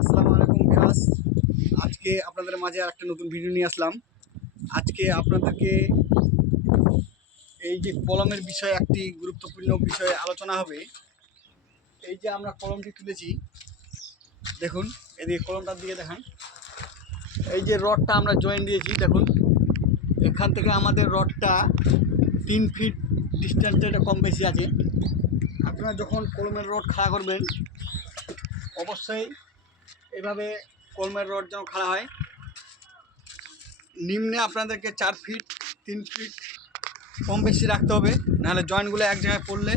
আসসালামু আলাইকুম বিরাজ আজকে আপনাদের মাঝে আর একটা নতুন ভিডিও নিয়ে আসলাম। আজকে আপনাদেরকে এই যে কলমের বিষয়ে একটি গুরুত্বপূর্ণ বিষয়ে আলোচনা হবে। এই যে আমরা কলমটি তুলেছি, দেখুন, এদিকে কলমটার দিকে দেখান। এই যে রডটা আমরা জয়েন দিয়েছি, দেখুন। এখান থেকে আমাদের রডটা তিন ফিট ডিস্টেন্সে এটা কম বেশি আছে। আপনারা যখন কলমের রড খাড়া করবেন, অবশ্যই এভাবে কলমের রড যেন খাড়া হয়। নিম্নে আপনাদেরকে চার ফিট তিন ফিট কম বেশি রাখতে হবে, নাহলে জয়েন্টগুলো এক জায়গায় পড়লে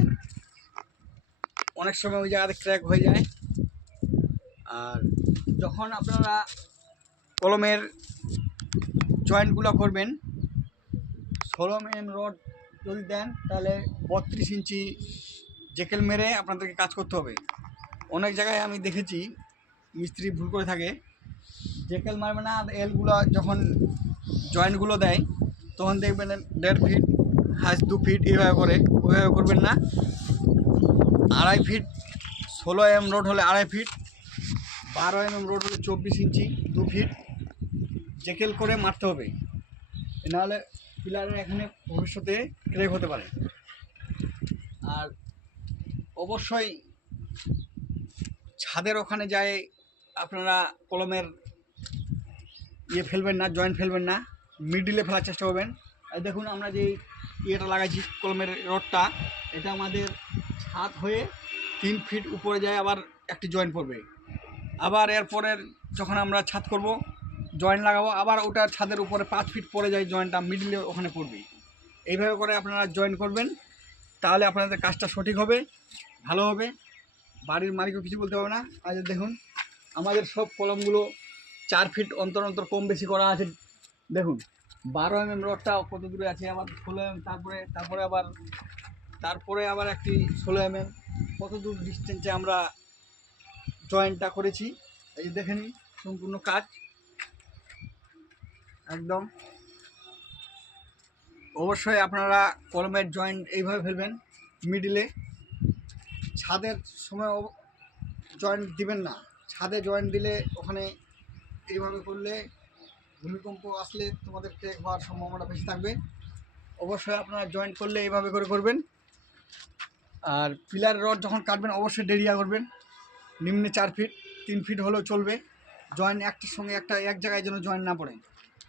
অনেক সময় ওই জায়গাতে ক্র্যাক হয়ে যায়। আর যখন আপনারা কলমের জয়েন্টগুলো করবেন ষোলো এম রড যদি দেন, তাহলে বত্রিশ ইঞ্চি জেকেল মেরে আপনাদেরকে কাজ করতে হবে। অনেক জায়গায় আমি দেখেছি মিস্ত্রি ভুল করে থাকে। জেকেল মারবে না, আর এলগুলো যখন জয়েন্টগুলো দেয়, তখন দেখবেন দেড় ফিট হাজ দু ফিট এইভাবে করে। ওইভাবে করবেন না। আড়াই ফিট ষোলো এম রোড হলে আড়াই ফিট বারো এম এম রোড হলে চব্বিশ ইঞ্চি, দু ফিট জেকেল করে মারতে হবে। নাহলে পিলারের এখানে ভবিষ্যতে ক্রেক হতে পারে। আর অবশ্যই ছাদের ওখানে যায় আপনারা কলমের ইয়ে ফেলবেন না জয়েন্ট ফেলবেন না মিডিলে ফেলার চেষ্টা করবেন। দেখুন আমরা যে ইয়েটা লাগাইছি, কলমের রডটা, এটা আমাদের ছাদ হয়ে তিন ফিট উপরে যায়, আবার একটি জয়েন্ট পড়বে। আবার এরপরের যখন আমরা ছাদ করব জয়েন্ট লাগাবো, আবার ওটা ছাদের উপরে পাঁচ ফিট পরে যায় জয়েন্টটা মিডিলে ওখানে পড়বে। এইভাবে করে আপনারা জয়েন করবেন, তাহলে আপনাদের কাজটা সঠিক হবে, ভালো হবে। বাড়ির মালিকও কিছু বলতে পারবে না। আজ দেখুন। আমাদের সব কলমগুলো চার ফিট অন্তর অন্তর কম বেশি করা আছে। দেখুন, বারো এম এম রডটা কত দূরে আছে? আবার ষোলো এম তারপরে তারপরে আবার তারপরে আবার একটি ষোলো এম এম কত দূর ডিস্টেন্সে আমরা জয়েন্টটা করেছি? এই দেখে নিন, সম্পূর্ণ কাজ। একদম। অবশ্যই আপনারা কলমের জয়েন্ট এইভাবে ফেলবেন মিডিলে ছাদের সময় জয়েন্ট দিবেন না। ছাদে জয়েন্ট দিলে ওখানে এইভাবে করলে ভূমিকম্প আসলে তোমাদের ক্রেক হওয়ার সম্ভাবনা বেশি থাকবে। অবশ্যই আপনারা জয়েন্ট করলে এইভাবে করে করবেন। আর পিলার রড যখন কাটবেন, অবশ্যই ডেরিয়া করবেন। নিম্নে চার ফিট তিন ফিট হলেও চলবে। জয়েন্ট একটার সঙ্গে একটা, এক জায়গায় যেন জয়েন্ট না পড়ে।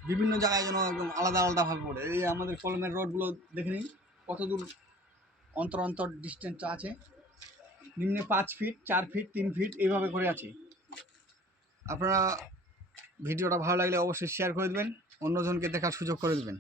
বিভিন্ন জায়গায় যেন একদম আলাদা আলাদাভাবে পড়ে। এই আমাদের কলমের রডগুলো দেখে নিন, কত দূর অন্তর অন্তর ডিস্টেন্স আছে। নিম্নে পাঁচ ফিট চার ফিট তিন ফিট এইভাবে করে আছে। আপনারা ভিডিওটা ভালো লাগলে অবশ্যই শেয়ার করে দেবেন অন্যজনকে দেখার সুযোগ করে দেবেন।